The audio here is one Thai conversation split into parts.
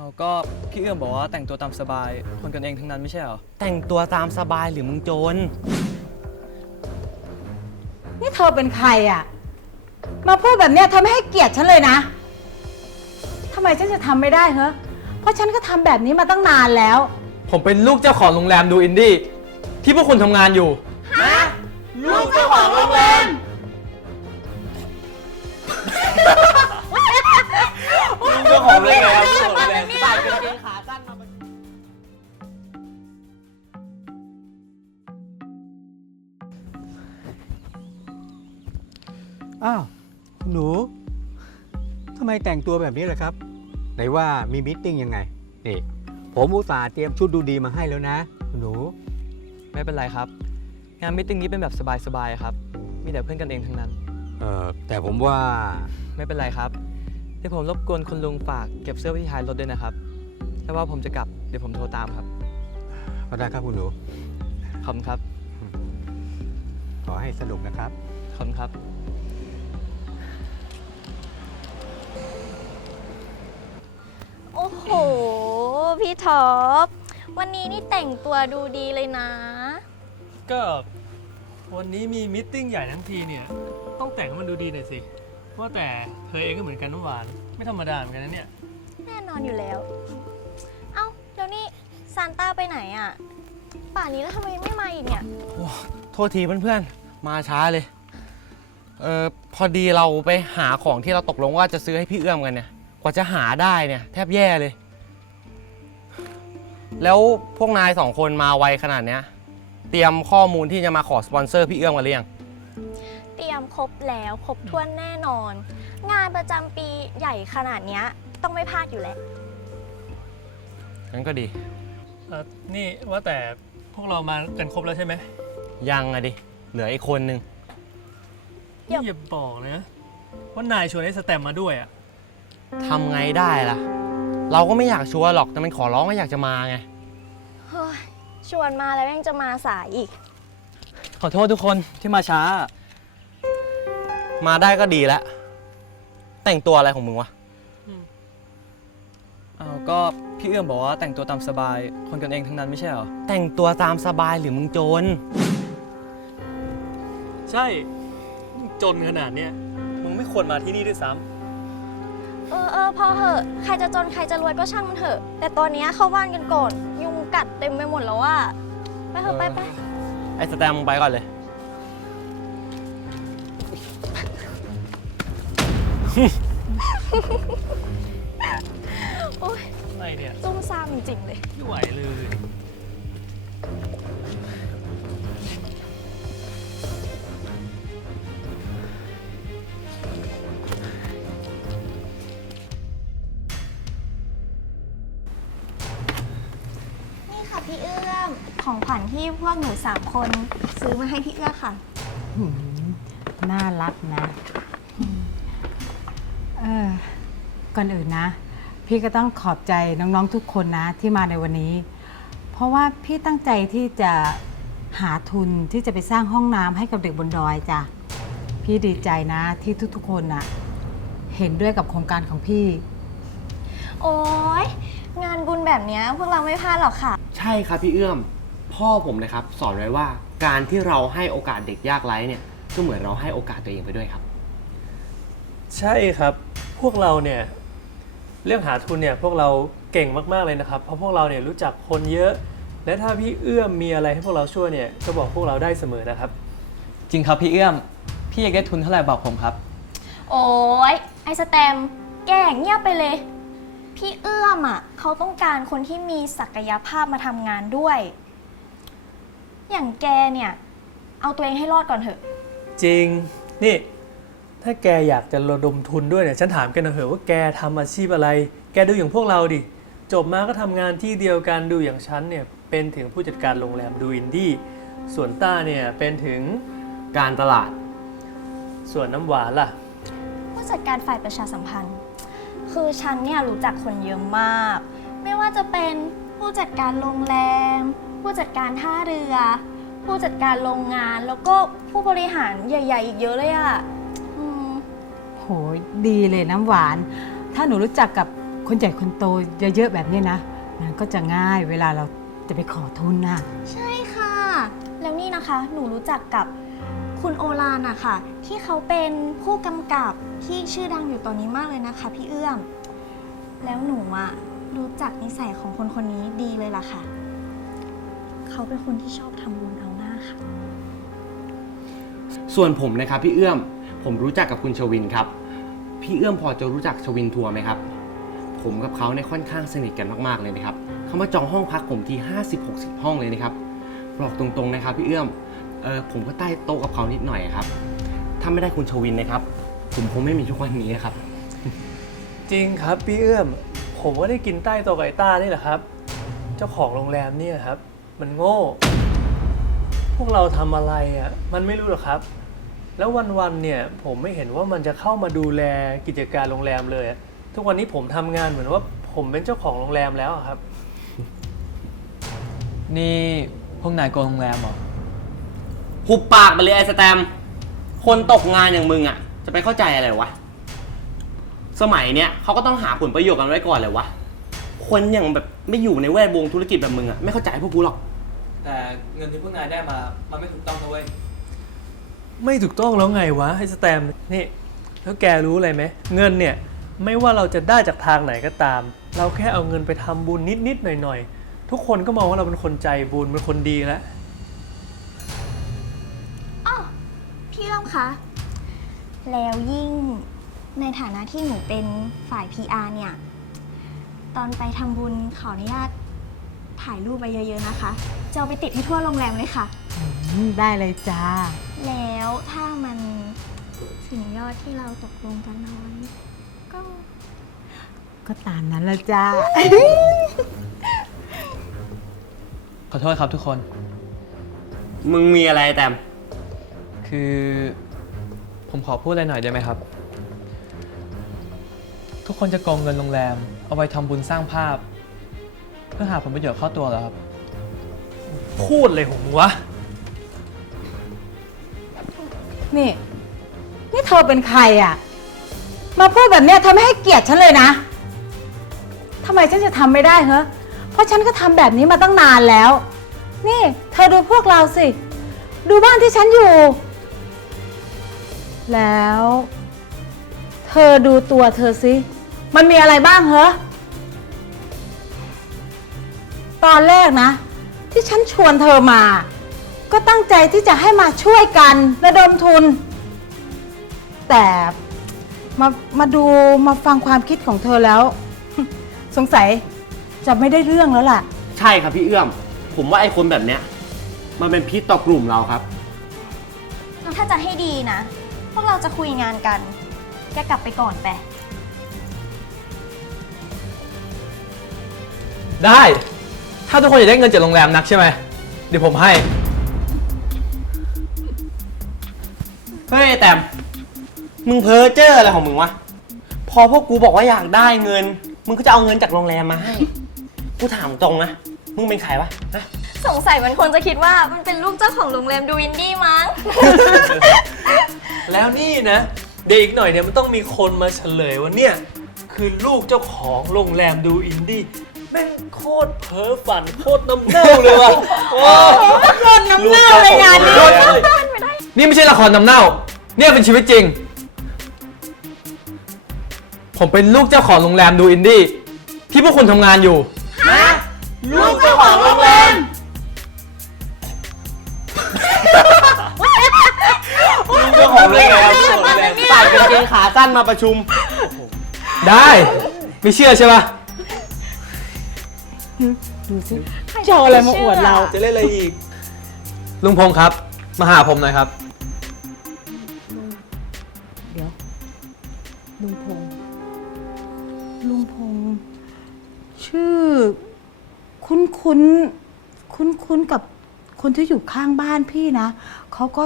เอาก็พี่เอื้อมบอกว่าแต่งตัวตามสบาย คนกันเองทั้งนั้นไม่ใช่เหรอ แต่งตัวตามสบายหรือมึงโจร นี่เธอเป็นใครอะมาพูดแบบเนี้ยเธอไม่ให้เกียรติฉันเลยนะทำไมฉันจะทำไม่ได้เหรอเพราะฉันก็ทำแบบนี้มาตั้งนานแล้ว ผมเป็นลูกเจ้าของโรงแรมดูอินดี้ที่พวกคุณทำงานอยู่ ลูกเจ้าของโรงแรม แต่งตัวแบบนี้ล่ะครับไหนว่ามีมิทติ้งยังไงนี่ผมอุตส่าห์เตรียมชุดดูดีมาให้แล้วนะคุณหนูไม่เป็นไรครับ งานมิทติ้งนี้เป็นแบบสบายๆครับ มีแต่เพื่อนกันเองทั้งนั้น เอ่อแต่ผมว่าไม่เป็นไรครับเดี๋ยวผมรบกวนคุณลุงฝากเก็บเสื้อไว้ที่ท้ายรถด้วยนะครับถ้าว่าผมจะกลับเดี๋ยวผมโทรตามครับก็ได้ครับคุณหนูขอบคุณครับ ขอให้สนุกนะครับขอบคุณครับ โอ้โห พี่ท็อป วันนี้นี่แต่งตัวดูดีเลยนะ ก็วันนี้มีมิทติ้งใหญ่ทั้งทีเนี่ย ต้องแต่งให้มันดูดีหน่อยสิ ว่าแต่เธอเองก็เหมือนกันน้ำหวาน ไม่ธรรมดาเหมือนกันนะเนี่ย แน่นอนอยู่แล้ว เอ้า แล้วนี่ซานต้าไปไหนอะ่ะป่านนี้แล้วทำไมไม่มาอีกเนี่ย โทษทีเพื่อนๆ มาช้าเลย เออพอดีเราไปหาของที่เราตกลงว่าจะซื้อให้พี่เอื้อมกันเนี่ยก ว่าจะหาได้เนี่ย แทบแย่เลย แล้วพวกนายสองคนมาไวขนาดเนี้ย เตรียมข้อมูลที่จะมาขอสปอนเซอร์พี่เอื้อมกันหรือยัง เตรียมครบแล้วครบถ้วนแน่นอน งานประจำปีใหญ่ขนาดเนี้ยต้องไม่พลาดอยู่แล้วงั้นก็ดี เออนี่ว่าแต่พวกเรามากันครบแล้วใช่ไหมยังอะดิ เหลืออีกคนนึงเดี๋ยวนี่อย่าบอกนะว่านายชวนไอ้สแตมมาด้วยอะ ทำไงได้ล่ะ เราก็ไม่อยากชวนหรอกแต่มันขอร้องว่าอยากจะมาไง เฮ้ยชวนมาแล้วยังจะมาสายอีก ขอโทษทุกคนที่มาช้า มาได้ก็ดีแล้ว แต่งตัวอะไรของมึงวะ เอาก็พี่เอื้อมบอกว่าแต่งตัวตามสบาย คนกันเองทั้งนั้นไม่ใช่เหรอ แต่งตัวตามสบายหรือมึงโจร ใช่ จนขนาดเนี้ยมึงไม่ควรมาที่นี่ด้วยซ้ เออเออพอเหอะ ใครจะจนใครจะรวยก็ช่างมันเถอะ แต่ตอนเนี้ยเข้าบ้านกันก่อน ยุงกัดเต็มไปหมดแล้วว่าไปเถอะไปไปไอ้สแตมมึงไปก่อนเลย โอ้ยำอะไรเนี่ย ซุ่มซ่ามจริงๆเลย ไม่ไหวเลย ของขวัญที่พวกหนูสามคนซื้อมาให้พี่เอื้อค่ะน่ารักนะเออก่อนอื่นนะ พี่ก็ต้องขอบใจน้องๆทุกคนนะที่มาในวันนี้ เพราะว่าพี่ตั้งใจที่จะหาทุนที่จะไปสร้างห้องน้ำให้กับเด็กบนดอยจ้ะพี่ดีใจนะที่ทุกๆคนนะเห็นด้วยกับโครงการของพี่ โอ้ยงานบุญแบบเนี้ยพวกเราไม่พลาดหรอกค่ะ ใช่ครับพี่เอื้อม พ่อผมนะครับสอนไว้ว่าการที่เราให้โอกาสเด็กยากไร้เนี่ยก็เหมือนเราให้โอกาสตัวเองไปด้วยครับ ใช่ครับพวกเราเนี่ยเรื่องหาทุนเนี่ยพวกเราเก่งมาก ๆ เลยนะครับ เพราะพวกเราเนี่ยรู้จักคนเยอะ และถ้าพี่เอื้อมมีอะไรให้พวกเราช่วยเนี่ยก็บอกพวกเราได้เสมอนะครับ จริงครับพี่เอื้อม พี่อยากได้ทุนเท่าไหร่บอกผมครับ โอ้ยไอสแตมป์แกเงียบไปเลย พี่เอื้อมอะเขาต้องการคนที่มีศักยภาพมาทำงานด้วย อย่างแกเนี่ย เอาตัวเองให้รอดก่อนเถอะ จริง นี่ ถ้าแกอยากจะระดมทุนด้วยเนี่ยฉันถามแกหน่อยเถอะว่าแกทำอาชีพอะไร แกดูอย่างพวกเราดิ จบมาก็ทำงานที่เดียวกันดูอย่างฉันเนี่ย เป็นถึงผู้จัดการโรงแรมดูอินดี้ ส่วนต้าเนี่ยเป็นถึงการตลาด ส่วนน้ำหวานล่ะ ผู้จัดการฝ่ายประชาสัมพันธ์ คือฉันเนี่ยรู้จักคนเยอะมาก ไม่ว่าจะเป็นผู้จัดการโรงแรม ผู้จัดการท่าเรือ ผู้จัดการโรงงานแล้วก็ผู้บริหารใหญ่ ๆ อีกเยอะเลยอะ่ะอืมโหดีเลยน้ำหวาน ถ้าหนูรู้จักกับคนใหญ่คนโตเยอะๆแบบนี้นะมันก็จะง่ายเวลาเราจะไปขอทุนน่ะใช่ค่ะ แล้วนี่นะคะหนูรู้จักกับคุณโอลานอะค่ะ ที่เขาเป็นผู้กำกับที่ชื่อดังอยู่ตอนนี้มากเลยนะคะ พี่เอื้อม แล้วหนูอะรู้จักนิสัยของคนคนนี้ดีเลยล่ะค่ะ เขาเป็นคนที่ชอบทำบุญเอาหน้าค่ะ ส่วนผมนะครับพี่เอื้อม ผมรู้จักกับคุณชวินครับ พี่เอื้อมพอจะรู้จักชวินทัวร์ไหมครับ ผมกับเขาเนี่ยค่อนข้างสนิทกันมากๆเลยนะครับเขามาจองห้องพักผมที่ 50-60 ห้องเลยนะครับบอกตรงๆนะครับพี่เอื้อมเออผมก็ใต้โต๊ะกับเขานิดหน่อยครับ ถ้าไม่ได้คุณชวินนะครับ ผมคงไม่มีทุกวันนี้ครับ จริงครับพี่เอื้อม ผมก็ได้กินใต้โตะไก่ต้านี่แหละครับ เจ้าของโรงแรมเนี่ยครับ มันโง่ พวกเราทำอะไรอะ มันไม่รู้หรอกครับ แล้ววันๆเนี่ยผมไม่เห็นว่ามันจะเข้ามาดูแลกิจการโรงแรมเลยอะทุกวันนี้ผมทำงานเหมือนว่าผมเป็นเจ้าของโรงแรมแล้วอะครับ นี่พวกนายโกงโรงแรมเหรอ หุบปากไปเลยไอ้สแตมป์คนตกงานอย่างมึงอะ จะไปเข้าใจอะไรวะ สมัยเนี้ยเขาก็ต้องหาผลประโยชน์กันไว้ก่อนเลยวะ คนอย่างแบบไม่อยู่ในแวดวงธุรกิจแบบมึงอะ ไม่เข้าใจพวกกูหรอก แต่เงินที่พวกนายได้มา มันไม่ถูกต้องนะเว้ย ไม่ถูกต้องแล้วไงวะไอ้สแตมป์นี่ แล้วแกรู้อะไรไหมเงินเนี่ย ไม่ว่าเราจะได้จากทางไหนก็ตาม เราแค่เอาเงินไปทำบุญนิดๆหน่อยๆ ทุกคนก็มองว่าเราเป็นคนใจบุญเป็นคนดีแล้ว อ้อพี่เอื้อมคะ แล้วยิ่งในฐานะที่หนูเป็นฝ่าย PR เนี่ย ตอนไปทำบุญขออนุญาต ถ่ายรูปไปเยอะๆนะคะ จะเอาไปติดให้ทั่วโรงแรมเลยค่ะ อืมได้เลยจ้า แล้วถ้ามันถึงยอดที่เราตกลงกันเอาไว้ก็ก็ตามนั้นละจ้า ขอโทษครับทุกคน มึงมีอะไรแตมคือผมขอพูดอะไรหน่อยได้ไหมครับ ทุกคนจะโกงเงินโรงแรม เอาไปทำบุญสร้างภาพ เพื่อหาผลประโยชน์เข้าตัวเหรอครับ พูดเลยผมงวะ นี่ นี่เธอเป็นใครอะ มาพูดแบบเนี้ยเธอไม่ให้เกียรติฉันเลยนะทำไมฉันจะทำไม่ได้เหรอเพราะฉันก็ทำแบบนี้มาตั้งนานแล้ว นี่ เธอดูพวกเราสิ ดูบ้านที่ฉันอยู่ แล้ว เธอดูตัวเธอสิ มันมีอะไรบ้างเหรอ ตอนแรกนะ ที่ฉันชวนเธอมา ก็ตั้งใจที่จะให้มาช่วยกันระดมทุน แต่มามาดูมาฟังความคิดของเธอแล้ว สงสัยจะไม่ได้เรื่องแล้วล่ะ ใช่ครับพี่เอื้อม ผมว่าไอ้คนแบบเนี้ย มันเป็นพิษต่อกลุ่มเราครับ แล้วถ้าจะให้ดีนะ พวกเราจะคุยงานกัน แกกลับไปก่อนไป ได้ ถ้าทุกคนอยากได้เงินจากโรงแรมนักใช่ไหม เดี๋ยวผมให้ เฮ้ยไอ้แตมมึงเพ้อเจ้ออะไรของมึงวะ พอพวกกูบอกว่าอยากได้เงิน มึงก็จะเอาเงินจากโรงแรมมาให้ กูถามตรงนะ มึงเป็นใครวะฮะสงสัยมันคงจะคิดว่ามันเป็นลูกเจ้าของโรงแรมดูอินดี้มั้ง แล้วนี่นะ เดี๋ยวอีกหน่อยเนี่ยมันต้องมีคนมาเฉลยว่าเนี่ย คือลูกเจ้าของโรงแรมดูอินดี้แม่งโคตรเพ้อฝันโคตรน้ำเน่าเลยว่ะโอ้โคตรน้ำเน่าเลยงานนี้ลูกเจ้าของโรงแรมนี่ไม่ใช่ละครน้ำเน่า เนี่ยเป็นชีวิตจริง ผมเป็นลูกเจ้าของโรงแรมดูอินดี้ที่พวกคุณทำงานอยู่ลูกเจ้าของโรงแรมลูกเจ้าของโรงแรมเจ้าของโรงแรมใส่กางเกงขาสั้นมาประชุม ได้ ไม่เชื่อใช่ปะ ดูสิจะเอาอะไรมาอวดเรา จะเล่นอะไรอีก ลุงพงษ์ครับ มาหาผมหน่อยครับ เดี๋ยว ลุงพงษ์ลุงพงษ์ชื่อ คุ้นคุ้นคุ้นคุ้นๆกับคนที่อยู่ข้างบ้านพี่นะ เขาก็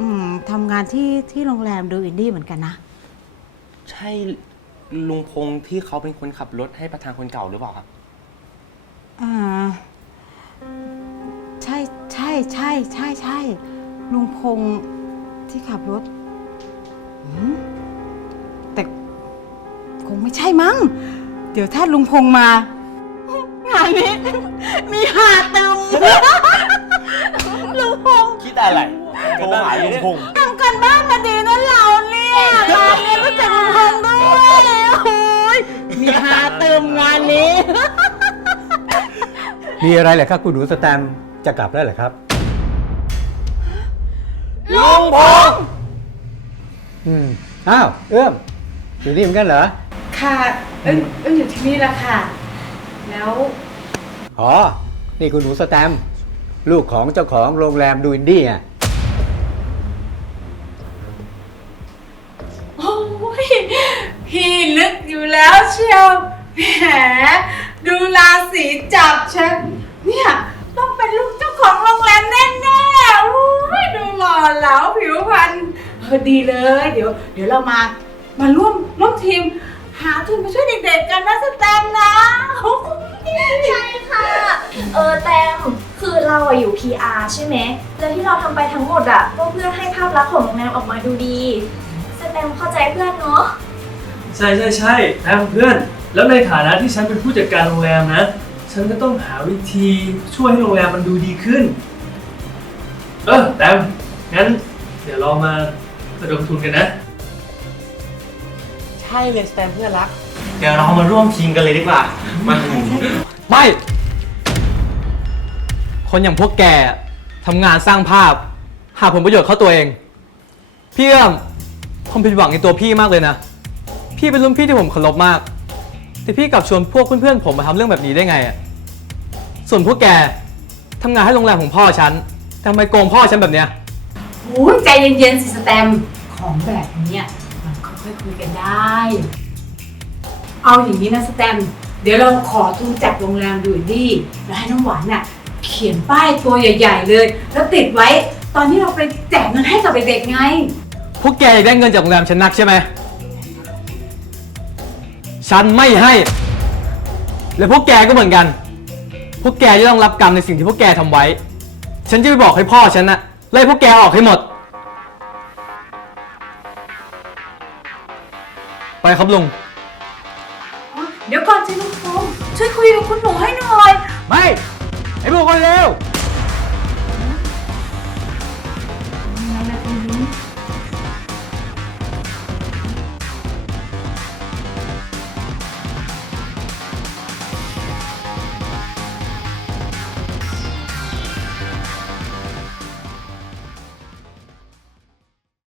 อืมทำงานที่ที่โรงแรมดูอินดี้เหมือนกันนะ ใช่ลุงพงษ์ที่เขาเป็นคนขับรถให้ประธานคนเก่าหรือเปล่าครับ อ่าใช่ใช่ใช่ใช่ใช่ลุงพงษ์ที่ขับรถอืมแต่คงไม่ใช่มั้งจดี๋ยวถ้าลุงพงษ์มา งานนี้ มีหาตึม ลุงพงษ์คิดอะไรโทรหาลุงพงษ์ทำกันบ้านมาดีนะเราเนี่ยงานนี้รู้จักลุงพงษ์ด้วยโอ้ยมีหาตึมงานนี้ มีอะไรเหรอครับคุณหนูสแตมป์จะกลับแล้วเหรอครับ ลุงพงษ์อืมอ้าวเอื้อมอยู่นี่เหมือนกันเหรอ ค่ะเอ้ยเอ้ยอยู่ที่นี่แล้วค่ะ แล้วอ๋อ นี่คุณหนูสแตมป์ลูกของเจ้าของโรงแรมดูอินดี้อะ โอ้ยพี่ลึกอยู่แล้วเชียว แหมดูราศีจับฉันเนี่ยต้องเป็นลูกเจ้าของโรงแรมแน่ๆโอ้ยดูหล่อเหลาผิวพรรณเออดีเลย เดี๋ยว เดี๋ยวเรามามาร่วมร่วมทีม หาทุนมาช่วยเด็กๆกันนะสแตมป์นะ ใช่ค่ะ เออแตมคือเราอะอยู่ PR ใช่ไหม แล้วที่เราทำไปทั้งหมดอะก็เพื่อให้ภาพลักษณ์ของโรงแรมออกมาดูดี สแตมเข้าใจเพื่อนเนาะ ใช่ใช่ใช่แต้มเพื่อน แล้วในฐานะที่ฉันเป็นผู้จัดการโรงแรมนะ ฉันก็ต้องหาวิธีช่วยให้โรงแรมมันดูดีขึ้น เออแต้มงั้น เดี๋ยวเรามาระดมทุนกันนะ ใช่เลยสแตมเพื่อนรัก เดี๋ยวเรามาร่วมทีมกันเลยดีกว่า มาไม่ คนอย่างพวกแกทำงานสร้างภาพ หาผลประโยชน์เข้าตัวเอง พี่เอื้อมผมผิดหวังในตัวพี่มากเลยนะ พี่เป็นรุ่นพี่ที่ผมเคารพมาก แต่พี่กลับชวนพวกเพื่อนๆผมมาทำเรื่องแบบนี้ได้ไงอะส่วนพวกแกทำงานให้โรงแรมของพ่อฉันทำไมโกงพ่อฉันแบบเนี้ย โอ้ยใจเย็นๆสิสแตมป์ของแบบเนี้ยมันค่อยๆคุยกันได้ เอาอย่างนี้นะสแตมป์เดี๋ยวเราขอทุนจากโรงแรมดูดีแล้วให้น้องหวานน่ะ เขียนป้ายตัวใหญ่ ๆ เลย แล้วติดไว้ ตอนที่เราไปแจกเงินให้กับเด็กๆไง พวกแกอยากได้เงินจากโรงแรมฉันนักใช่ไหม ฉันไม่ให้ และพวกแกก็เหมือนกัน พวกแกจะต้องรับกรรมในสิ่งที่พวกแกทำไว้ ฉันจะไปบอกให้พ่อฉันนะไล่พวกแกออกให้หมด ไปครับลุง เดี๋ยวก่อนสิลุงพงษ์ช่วยคุยกับคุณหนูให้หน่อย ไม่ ไอ้พวกคนเลว